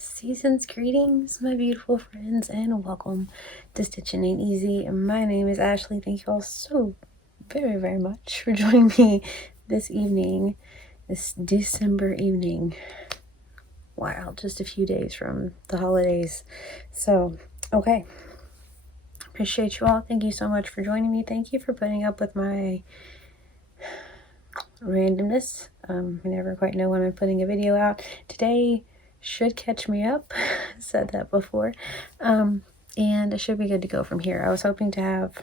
Season's greetings, my beautiful friends, and welcome to Stitching Ain't Easy. My name is Ashley. Thank you all so very much for joining me this evening, this December evening. Wow, just a few days from the holidays. So, okay. Appreciate you all. Thank you so much for joining me. Thank you for putting up with my randomness. I never quite know when I'm putting a video out. Today should catch me up. Said that before. And it should be good to go from here. I was hoping to have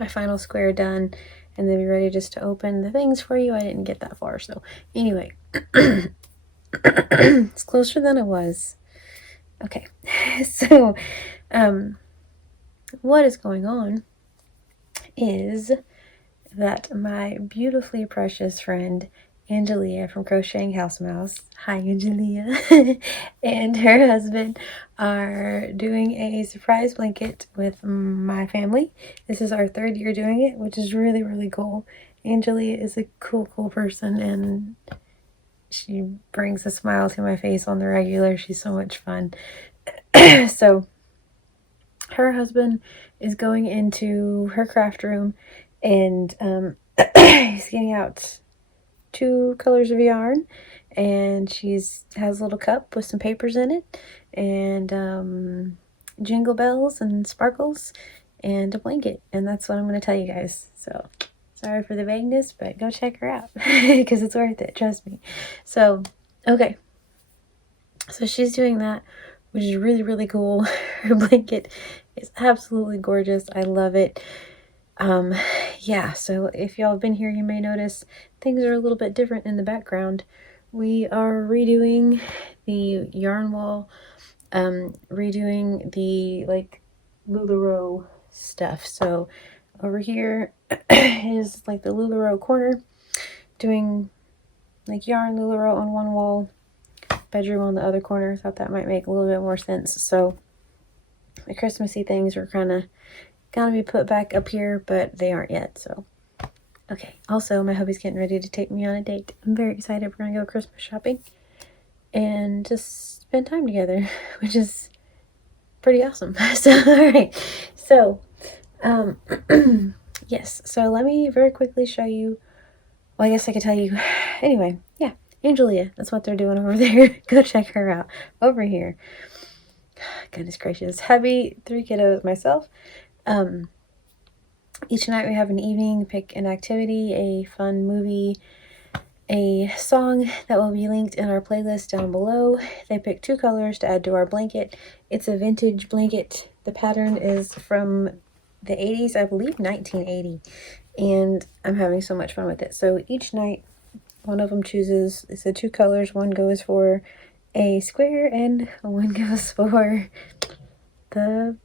my final square done and then be ready just to open the things for you. I didn't get that far, so anyway. It's closer than it was. Okay. So what is going on is that my beautifully precious friend Angelia from Crocheting House Mouse, hi Angelia, and her husband are doing a surprise blanket with my family. This is our third year doing it, which is really cool. Angelia is a cool person, and she brings a smile to my face on the regular. She's so much fun. So her husband is going into her craft room and he's getting out 2 colors of yarn, and has a little cup with some papers in it, and jingle bells and sparkles and a blanket, and that's what I'm going to tell you guys. So sorry for the vagueness, but go check her out because it's worth it, trust me. So okay, so she's doing that, which is really cool. Her blanket is absolutely gorgeous. I love it. Yeah, so if y'all have been here, you may notice things are a little bit different in the background. We are redoing the yarn wall, redoing the like LuLaRoe stuff. So over here is like the LuLaRoe corner, doing like yarn LuLaRoe on one wall, bedroom on the other corner. Thought that might make a little bit more sense. So the Christmassy things are kind of gonna be put back up here, but they aren't yet. So okay, also my hubby's getting ready to take me on a date. I'm very excited. We're gonna go Christmas shopping and just spend time together, which is pretty awesome. So all right, so yes, so let me very quickly show you. Well, I guess I could tell you anyway. Yeah, Angelia, that's what they're doing over there. Go check her out over here. Goodness gracious. Hubby, 3 kiddos, myself. Each night we have an evening, pick an activity, a fun movie, a song that will be linked in our playlist down below. They pick 2 colors to add to our blanket. It's a vintage blanket. The pattern is from the 80s, I believe 1980, and I'm having so much fun with it. So each night one of them chooses, it's the 2 colors. One goes for a square and one goes for the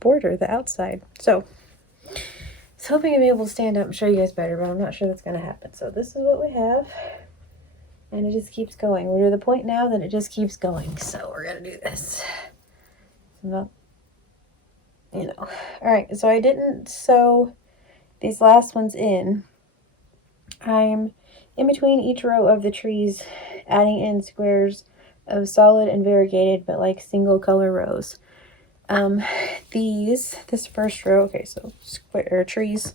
border, the outside. So I was hoping to be able to stand up and show you guys better, but I'm not sure that's going to happen. So this is what we have, and it just keeps going. We're to the point now that it just keeps going, so we're going to do this. Well, you know. Alright, so I didn't sew these last ones in. I'm in between each row of the trees, adding in squares of solid and variegated, but like single color rows. This first row, okay, so square trees,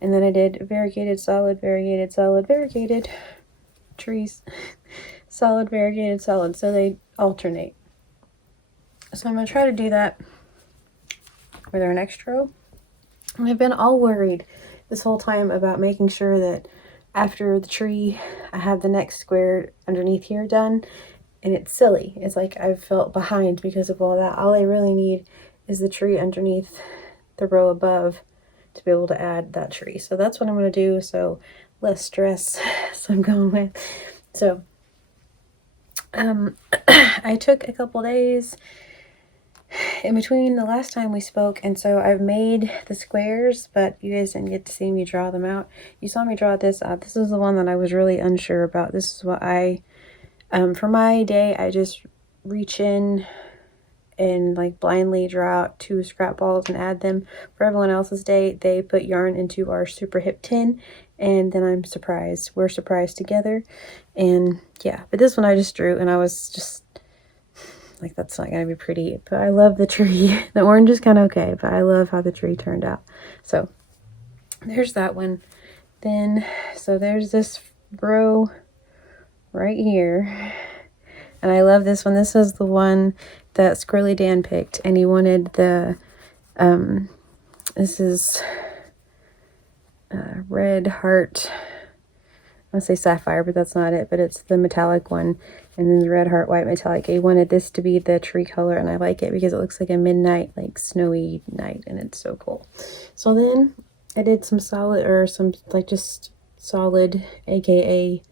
and then I did variegated, solid, variegated, solid, variegated, trees, solid, variegated, solid, so they alternate. So I'm going to try to do that with our next row. And I've been all worried this whole time about making sure that after the tree, I have the next square underneath here done. And it's silly. It's like I've felt behind because of all that. All I really need is the tree underneath the row above to be able to add that tree. So that's what I'm going to do. So less stress. So I'm going with. So I took a couple days in between the last time we spoke, and so I've made the squares, but you guys didn't get to see me draw them out. You saw me draw this out. This is the one that I was really unsure about. This is what I for my day, I just reach in and like blindly draw out 2 scrap balls and add them. For everyone else's day, they put yarn into our super hip tin and then I'm surprised. We're surprised together. And yeah, but this one I just drew, and I was just like, that's not gonna be pretty, but I love the tree. The orange is kind of okay, but I love how the tree turned out. So there's that one. Then, so there's this row right here, and I love this one. This is the one that Squirrely Dan picked, and he wanted the this is red heart. I want to say sapphire, but that's not it, but it's the metallic one, and then the red heart white metallic. He wanted this to be the tree color, and I like it because it looks like a midnight, like snowy night, and it's so cool. So then I did some solid, or some like just solid, aka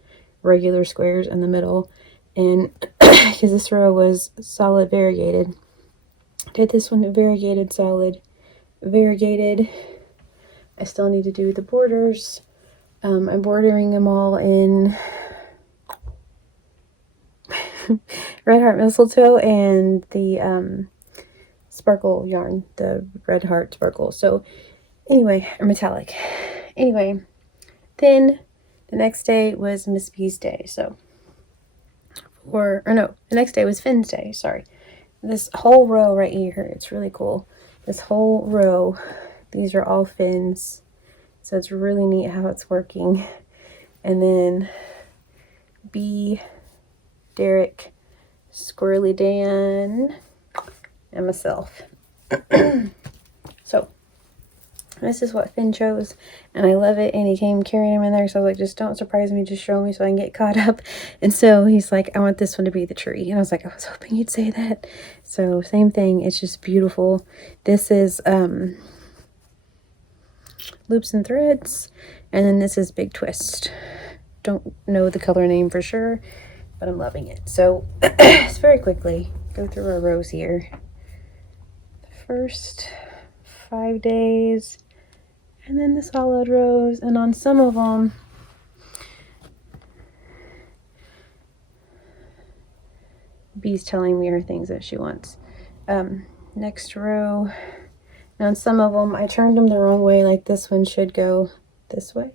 regular squares in the middle, and because this row was solid variegated, did this one variegated, solid, variegated. I still need to do the borders. I'm bordering them all in red heart mistletoe and the sparkle yarn, the red heart sparkle. So anyway, or metallic. Anyway, then the next day was Miss B's day. So, or no, the next day was Finn's day. Sorry. This whole row right here, it's really cool. This whole row, these are all Finn's. So it's really neat how it's working. And then B, Derek, Squirrely Dan, and myself. So this is what Finn chose, and I love it. And he came carrying him in there, so I was like, just don't surprise me, just show me so I can get caught up. And so he's like, I want this one to be the tree. And I was like, I was hoping you'd say that. So same thing, it's just beautiful. This is loops and threads, and then this is big twist. Don't know the color name for sure, but I'm loving it. So let's very quickly go through our rows here. The first 5 days, and then the solid rows, and on some of them B's telling me her things that she wants. Next row. Now, on some of them, I turned them the wrong way, like this one should go this way,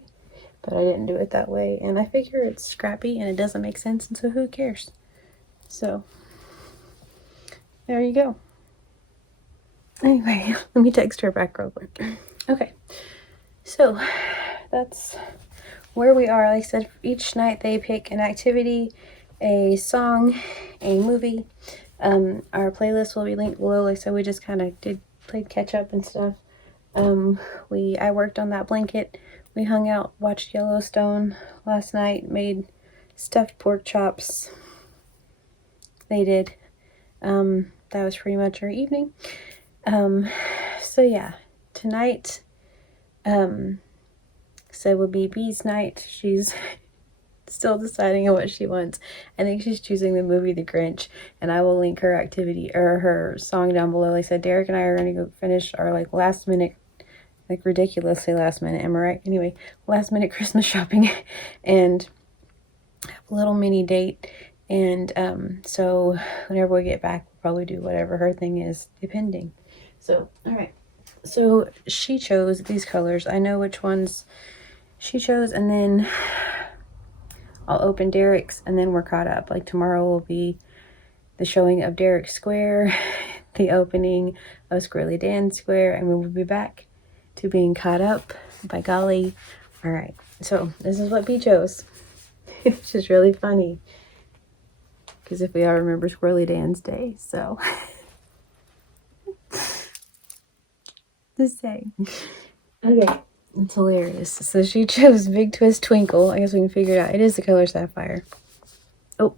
but I didn't do it that way, and I figure it's scrappy and it doesn't make sense, and so who cares? So, there you go. Anyway, let me text her back real quick. Okay, so that's where we are. Like I said, each night they pick an activity, a song, a movie. Our playlist will be linked below. Like I said, we just kind of played catch up and stuff. I worked on that blanket. We hung out, watched Yellowstone last night, made stuffed pork chops. They did. That was pretty much our evening. So yeah, tonight, so will be B's night. She's still deciding on what she wants. I think she's choosing the movie The Grinch, and I will link her activity or her song down below. Like I said, Derek and I are going to go finish our like last minute, like ridiculously last minute, am I right? Anyway, last minute Christmas shopping and have a little mini date. And so whenever we get back, we'll probably do whatever her thing is, depending. So, all right. So she chose these colors. I know which ones she chose, and then I'll open Derek's, and then we're caught up. Like tomorrow will be the showing of Derek's square, the opening of Squirrely Dan's square, and we will be back to being caught up. By golly. All right. So this is what B chose, which is really funny because if we all remember Squirrely Dan's day, so the same. Okay. It's hilarious. So she chose Big Twist Twinkle. I guess we can figure it out. It is the color sapphire. Oh.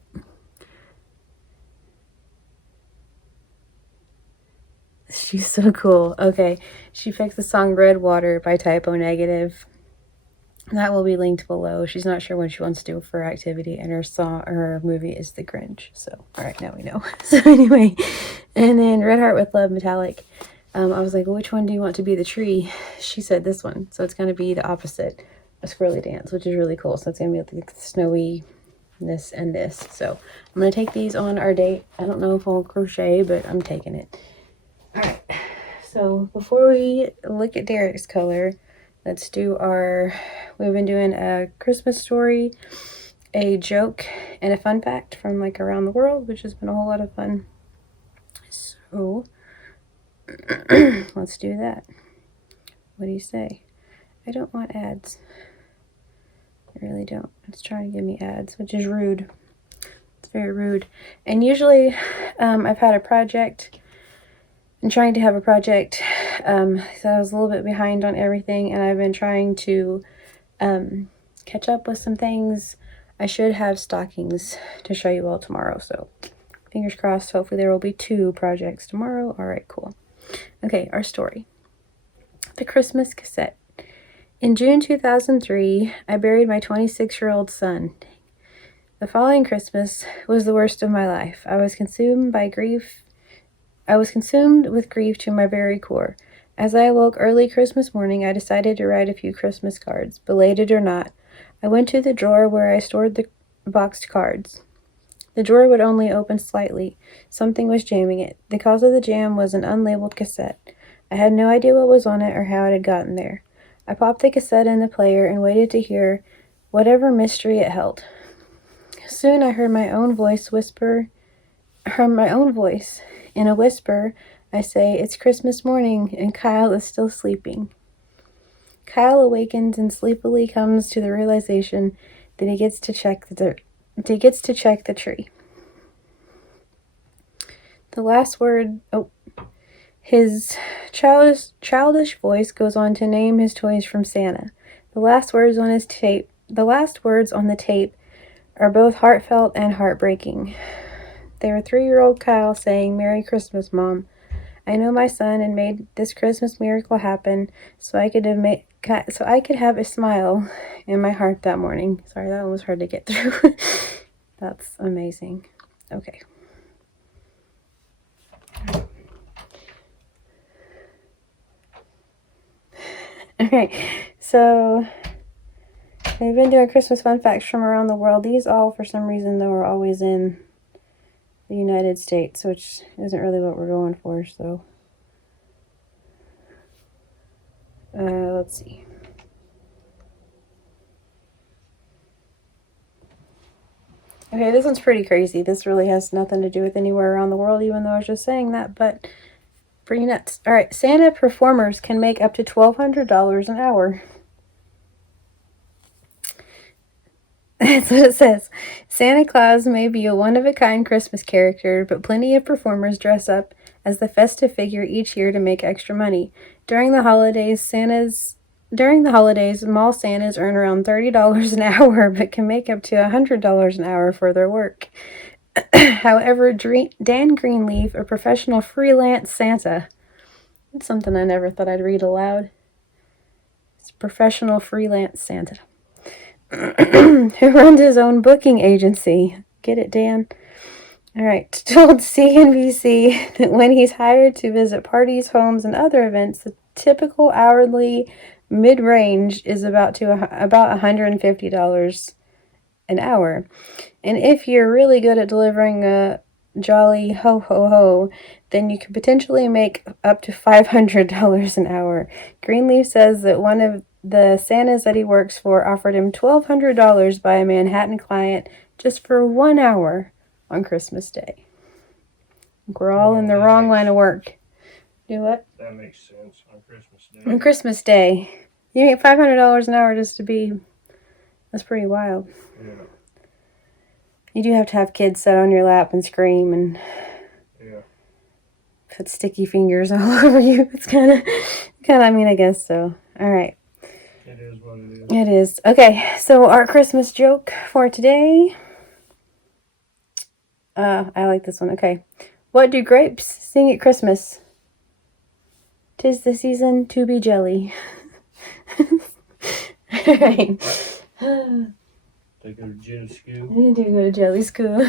She's so cool. Okay. She picked the song Red Water by Typo Negative. That will be linked below. She's not sure what she wants to do for her activity, and her song or her movie is The Grinch. So, all right, now we know. So anyway, and then Red Heart with Love Metallic. I was like, well, which one do you want to be the tree? She said this one. So it's going to be the opposite of Squirrely Dan's, which is really cool. So it's going to be like snowy, this and this. So I'm going to take these on our date. I don't know if I'll crochet, but I'm taking it. All right. So before we look at Derek's color, Let's do we've been doing a Christmas story, a joke, and a fun fact from like around the world, which has been a whole lot of fun. So let's do that. What do you say? I don't want ads. I really don't. It's trying to give me ads, which is rude. It's very rude. And usually I've had a project and trying to have a project, so I was a little bit behind on everything, and I've been trying to catch up with some things. I should have stockings to show you all tomorrow, so fingers crossed. Hopefully there will be 2 projects tomorrow. All right, cool. Okay, our story. The Christmas Cassette. In June 2003, I buried my 26-year-old son. The following Christmas was the worst of my life. I was consumed with grief to my very core. As I awoke early Christmas morning, I decided to write a few Christmas cards, belated or not. I went to the drawer where I stored the boxed cards. The drawer would only open slightly. Something was jamming it. The cause of the jam was an unlabeled cassette. I had no idea what was on it or how it had gotten there. I popped the cassette in the player and waited to hear whatever mystery it held. Soon I heard my own voice. In a whisper, I say, "It's Christmas morning, and Kyle is still sleeping." Kyle awakens and sleepily comes to the realization that he gets to check the tree. The last word, his childish voice goes on to name his toys from Santa. The last words on the tape are both heartfelt and heartbreaking. They were 3-year-old Kyle saying, "Merry Christmas, Mom. I know my son and made this Christmas miracle happen so I could have a smile in my heart that morning." Sorry, that one was hard to get through. That's amazing. Okay. Okay, so we've been doing Christmas fun facts from around the world. These all, for some reason, though, are always in the United States, which isn't really what we're going for, so let's see. Okay, this one's pretty crazy. This really has nothing to do with anywhere around the world, even though I was just saying that, but pretty nuts. All right, Santa performers can make up to $1,200 an hour. That's what it says. Santa Claus may be a one-of-a-kind Christmas character, but plenty of performers dress up as the festive figure each year to make extra money. During the holidays, mall Santas earn around $30 an hour, but can make up to $100 an hour for their work. However, Dan Greenleaf, a professional freelance Santa, that's something I never thought I'd read aloud. It's professional freelance Santa. Who runs his own booking agency. Get it, Dan? All right. Told CNBC that when he's hired to visit parties, homes, and other events, the typical hourly mid-range is about $150 an hour. And if you're really good at delivering a jolly ho ho ho, then you could potentially make up to $500 an hour. Greenleaf says that one of the Santas that he works for offered him $1,200 by a Manhattan client just for 1 hour on Christmas Day. We're all in the wrong line of work. Do what? That makes sense on Christmas Day. On Christmas Day. You make $500 an hour just to be... That's pretty wild. Yeah. You do have to have kids sit on your lap and scream and put sticky fingers all over you. It's kind of, I mean, I guess so. All right. It is what it is. It is. Okay, so our Christmas joke for today. I like this one. Okay. What do grapes sing at Christmas? 'Tis the season to be jelly. All right. They go to jelly school. I do go to jelly school.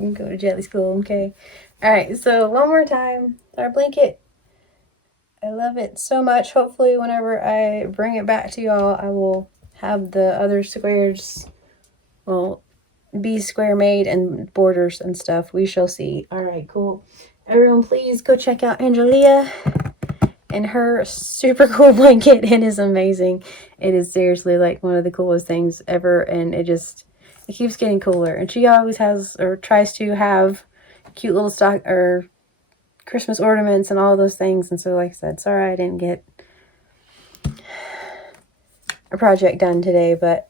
You go to jelly school, okay. All right, so one more time. Our blanket. I love it so much. Hopefully whenever I bring it back to y'all, I will have the other squares, well, be square made and borders and stuff. We shall see. All right, cool. Everyone, please go check out Angelia And her super cool blanket, it is amazing. It is seriously like one of the coolest things ever, and it keeps getting cooler. And she always has, or tries to have, cute little stock or Christmas ornaments and all those things. And so, like I said, sorry I didn't get a project done today, but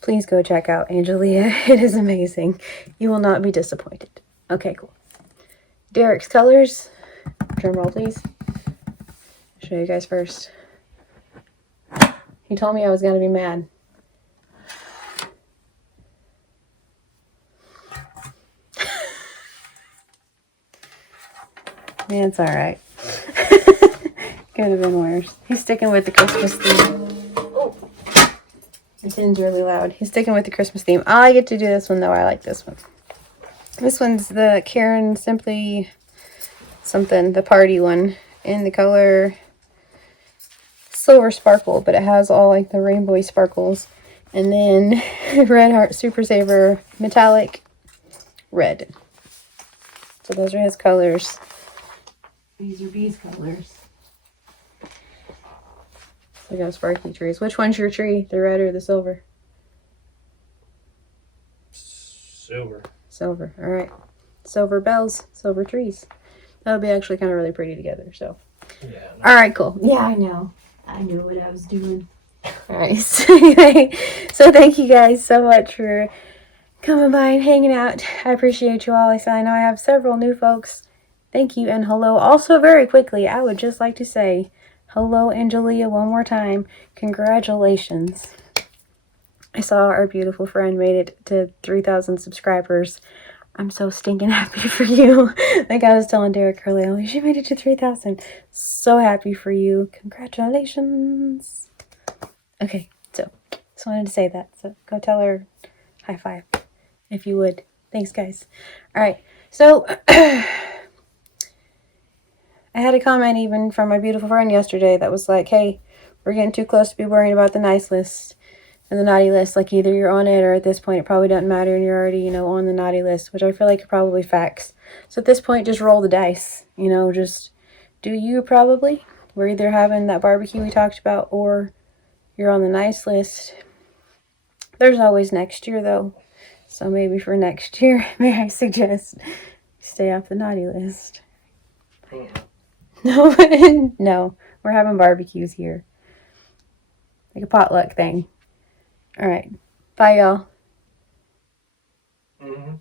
please go check out Angelia. It is amazing. You will not be disappointed. Okay, cool. Derek's colors. Drum roll, please. Show you guys first. He told me I was going to be mad. Yeah, it's alright. Could have been worse. He's sticking with the Christmas theme. Oh, the tin's really loud. He's sticking with the Christmas theme. I get to do this one, though. I like this one. This one's the Karen Simply something, the party one, in the color Silver Sparkle, but it has all like the rainbowy sparkles. And then Red Heart Super Saver Metallic Red. So those are his colors. These are B's colors. So we got sparkly trees. Which one's your tree? The red or the silver? Silver. Silver. All right. Silver bells, silver trees. That'll be actually kind of really pretty together. So. Yeah. All right, cool. Yeah, I know. I knew what I was doing. All right. So anyway, so thank you guys so much for coming by and hanging out. I appreciate you all. I know I have several new folks. Thank you and hello. Also, very quickly, I would just like to say hello, Angelia, one more time. Congratulations. I saw our beautiful friend made it to 3,000 subscribers. I'm so stinking happy for you. Like I was telling Derek earlier, she made it to 3,000. So happy for you. Congratulations. Okay, so just wanted to say that. So go tell her high five, if you would. Thanks, guys. All right, so I had a comment even from my beautiful friend yesterday that was like, hey, we're getting too close to be worrying about the nice list and the naughty list. Like either you're on it or at this point it probably doesn't matter and you're already, on the naughty list, which I feel like are probably facts. So at this point, just roll the dice, just do you probably. We're either having that barbecue we talked about or you're on the nice list. There's always next year though. So maybe for next year, may I suggest stay off the naughty list. No, no, we're having barbecues here. Like a potluck thing. All right. Bye, y'all. Mm-hmm.